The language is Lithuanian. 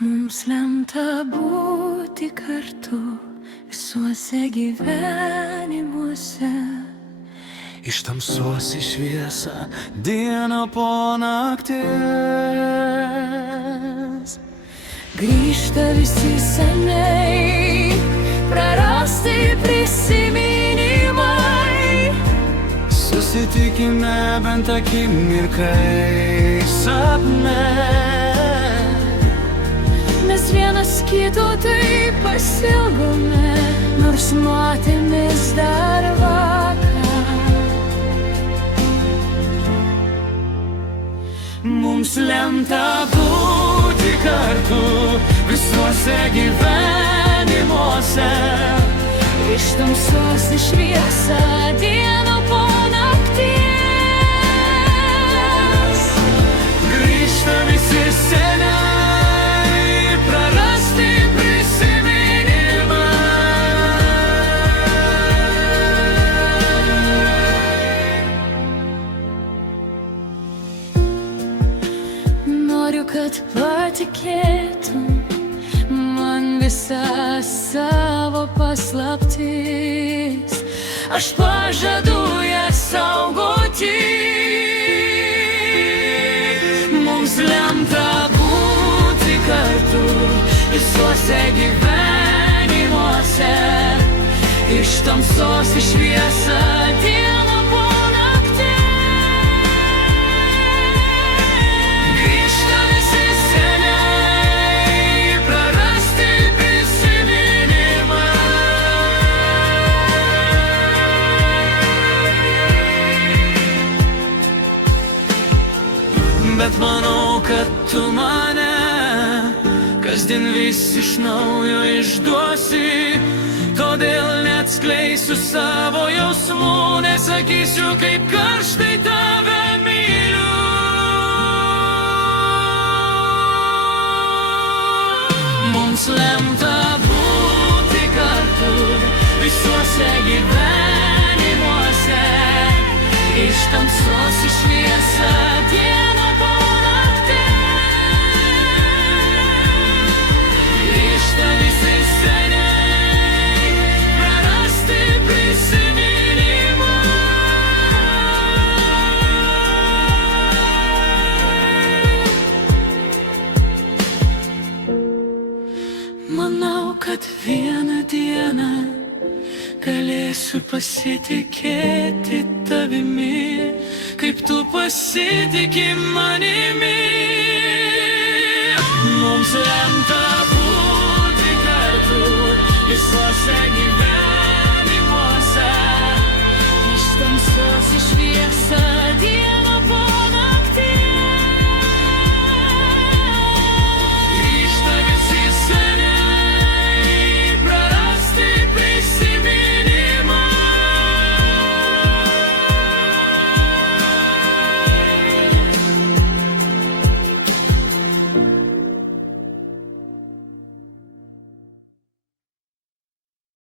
Mums lemta būti kartu visuose gyvenimuose. Iš tamsos į šviesą, dieną po nakties. Grįžta visi seniai prarasti prisiminimai. Susitikime bent akimirkai sapne. Mes vienas kito taip pasilgome, nors matėmės dar vakar. Mums lemta būti kartu visuose gyvenimuose. Iš tamsos į šviesą, dieną po nakties. Grįžta visi seniai prarasti prisiminimai. Noriu, kad patikėtum man visą savo paslaptis. Aš pažadu jas saugoti. Mums lemta būti kartu visuose gyvenimuose. Iš tamsos į šviesą, dieną po nakties. Grįžta visi seniai prarasti prisiminimai. Bet manau, kad tu mane kasdien vis iš naujo išduosi. Todėl neatskleisiu savo jausmų, nesakysiu, kaip karštai tave myliu. Mums lemta būti kartu visuose gyvenimuose. Iš tamsos į šviesą, dieną po nakties. Grįžta visi seniai prarasti prisiminimai. Manau, kad vieną dieną galėsiu pasitikėti tavimi, kaip tu pasitiki manimi. Mums lemta būti kartu visuose gyvenimuose.